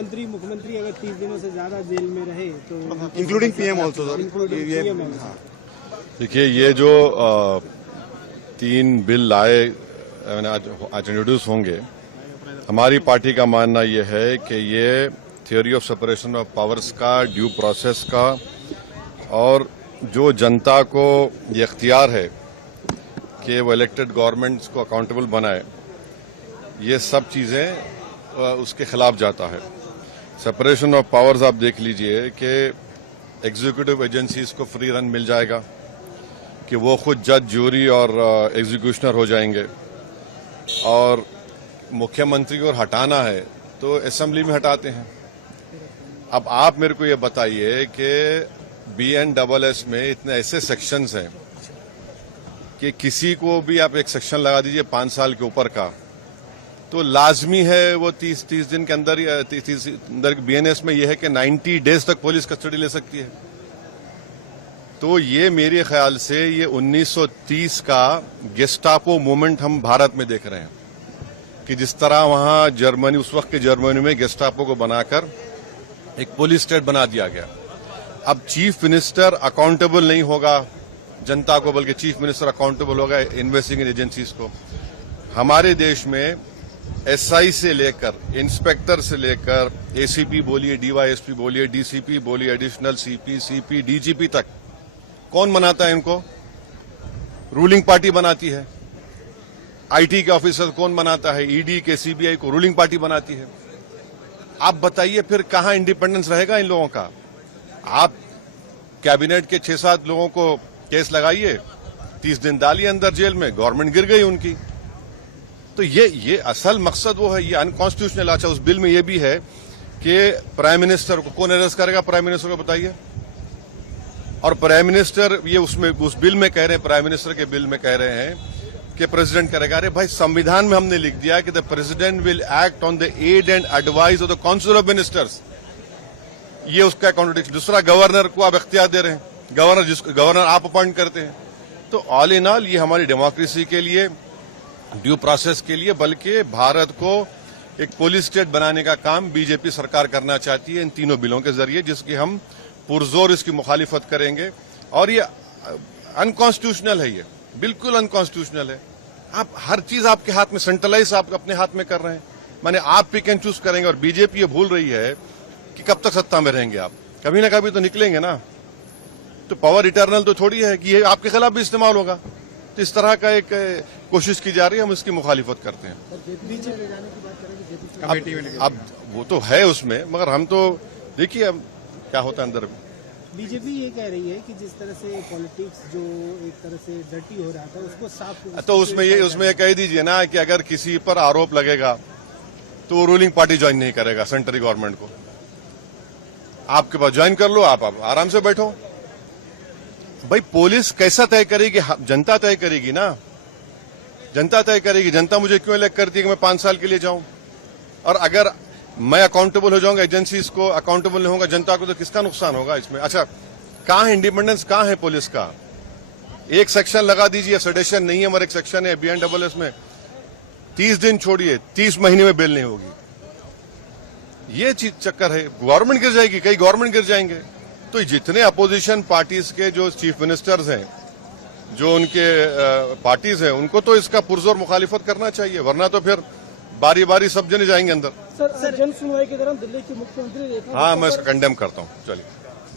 मंत्री मुख्यमंत्री अगर 30 दिनों से ज्यादा जेल में रहे तो इंक्लूडिंग पीएम ऑल्सो सर। देखिए, ये जो 3 बिल आए आज इंट्रोड्यूस होंगे, हमारी पार्टी का मानना यह है कि ये theory of separation of powers का, ड्यू प्रोसेस का और जो जनता को ये इख्तियार है कि वो इलेक्टेड गवर्नमेंट्स को अकाउंटेबल बनाए, ये सब चीज़ें उसके खिलाफ जाता है। सेपरेशन ऑफ पावर्स आप देख लीजिए कि एग्जीक्यूटिव एजेंसीज को फ्री रन मिल जाएगा, कि वो खुद जज, ज्यूरी और एग्जीक्यूशनर हो जाएंगे, और मुख्यमंत्री को हटाना है तो असेंबली में हटाते हैं। अब आप मेरे को ये बताइए कि BNSS में इतने ऐसे सेक्शंस हैं कि किसी को भी आप एक सेक्शन लगा दीजिए 5 साल के ऊपर का, तो लाजमी है वो 30 दिन के अंदर, 30 अंदर BNS में यह है कि 90 डेज तक पुलिस कस्टडी ले सकती है। तो ये मेरे ख्याल से ये 1930 का गेस्टापो मूवमेंट हम भारत में देख रहे हैं, कि जिस तरह वहां जर्मनी, उस वक्त के जर्मनी में गेस्टापो को बनाकर एक पुलिस स्टेट बना दिया गया। अब चीफ मिनिस्टर अकाउंटेबल नहीं होगा जनता को, बल्कि चीफ मिनिस्टर अकाउंटेबल होगा इन्वेस्टिगेटिंग एजेंसीज को। हमारे देश में SI से लेकर, इंस्पेक्टर से लेकर, ACP बोलिए, DYSP बोलिए, DCP बोलिए, एडिशनल CP, DGP तक कौन बनाता है इनको? रूलिंग पार्टी बनाती है। IT के ऑफिसर कौन बनाता है? ED के, CBI को रूलिंग पार्टी बनाती है। आप बताइए फिर कहां इंडिपेंडेंस रहेगा इन लोगों का? आप कैबिनेट के 6-7 लोगों को केस लगाइए, 30 दिन डालिए अंदर जेल में, गवर्नमेंट गिर गई उनकी। तो ये असल मकसद वो है, ये अनकॉन्स्टिट्यूशनल। अच्छा, उस बिल में ये भी है कि प्राइम मिनिस्टर को कौन अरेस्ट करेगा? प्राइम मिनिस्टर को बताइए। और प्राइम मिनिस्टर, ये उसमें उस बिल में कह रहे हैं, प्राइम मिनिस्टर के बिल में कह रहे हैं कि प्रेसिडेंट करेगा। अरे भाई, संविधान में हमने लिख दिया कि the president will act on the aid and advice of the council of ministers. ये उसका कॉन्ट्रडिक्शन। दूसरा, गवर्नर को आप इख्तियार दे रहे हैं, गवर्नर आप अपॉइंट करते हैं। तो ऑल इन ऑल ये हमारी डेमोक्रेसी के लिए, ड्यू प्रोसेस के लिए, बल्कि भारत को एक पुलिस स्टेट बनाने का काम बीजेपी सरकार करना चाहती है इन तीनों बिलों के जरिए, जिसकी हम पुरजोर इसकी मुखालिफत करेंगे। और ये अनकॉन्स्टिट्यूशनल है, ये बिल्कुल अनकॉन्स्टिट्यूशनल है। आप हर चीज आपके हाथ में, सेंट्रलाइज आप अपने हाथ में कर रहे हैं, माने आप पिक एंड चूज करेंगे। और बीजेपी ये भूल रही है कि कब तक सत्ता में रहेंगे आप, कभी ना कभी तो निकलेंगे ना। तो पावर इटर्नल तो थोड़ी है कि ये आपके खिलाफ भी इस्तेमाल होगा। तो इस तरह का एक कोशिश की जा रही है, हम इसकी मुखालिफत करते हैं। अब वो तो है उसमें, मगर हम तो देखिए अब क्या होता है अंदर में। बीजेपी ये कह रही है कि जिस तरह से पॉलिटिक्स जो एक तरह से डर्टी हो रहा था, उसको साफ, तो उसमें ये कह दीजिए ना कि अगर किसी पर आरोप लगेगा तो वो रूलिंग पार्टी ज्वाइन नहीं करेगा सेंट्रल गवर्नमेंट को। आपके पास ज्वाइन कर लो, आप आराम से बैठो। भाई, पुलिस कैसा तय करेगी? जनता तय करेगी ना, जनता तय करेगी। जनता मुझे क्यों इलेक्ट करती है कि मैं 5 साल के लिए जाऊं? और अगर मैं अकाउंटेबल हो जाऊंगा, एजेंसीज को अकाउंटेबल नहीं होगा जनता को, तो किसका नुकसान होगा इसमें? अच्छा, कहां है इंडिपेंडेंस, कहां है पुलिस का? एक सेक्शन लगा दीजिए, सेडेशन नहीं है, मगर एक सेक्शन है BNSS में 30 दिन छोड़िए, 30 महीने में बेल नहीं होगी। ये चीज चक्कर है, गवर्नमेंट गिर जाएगी, कई गवर्नमेंट गिर जाएंगे। तो जितने अपोजिशन पार्टीज के जो चीफ मिनिस्टर्स हैं, जो उनके पार्टीज हैं, उनको तो इसका पुरजोर मुखालिफत करना चाहिए, वरना तो फिर बारी बारी सब जने जाएंगे अंदर। सर, जन सुनवाई के दौरान दिल्ली के मुख्यमंत्री, हाँ, मैं इसको कंडेम करता हूँ। चलिए।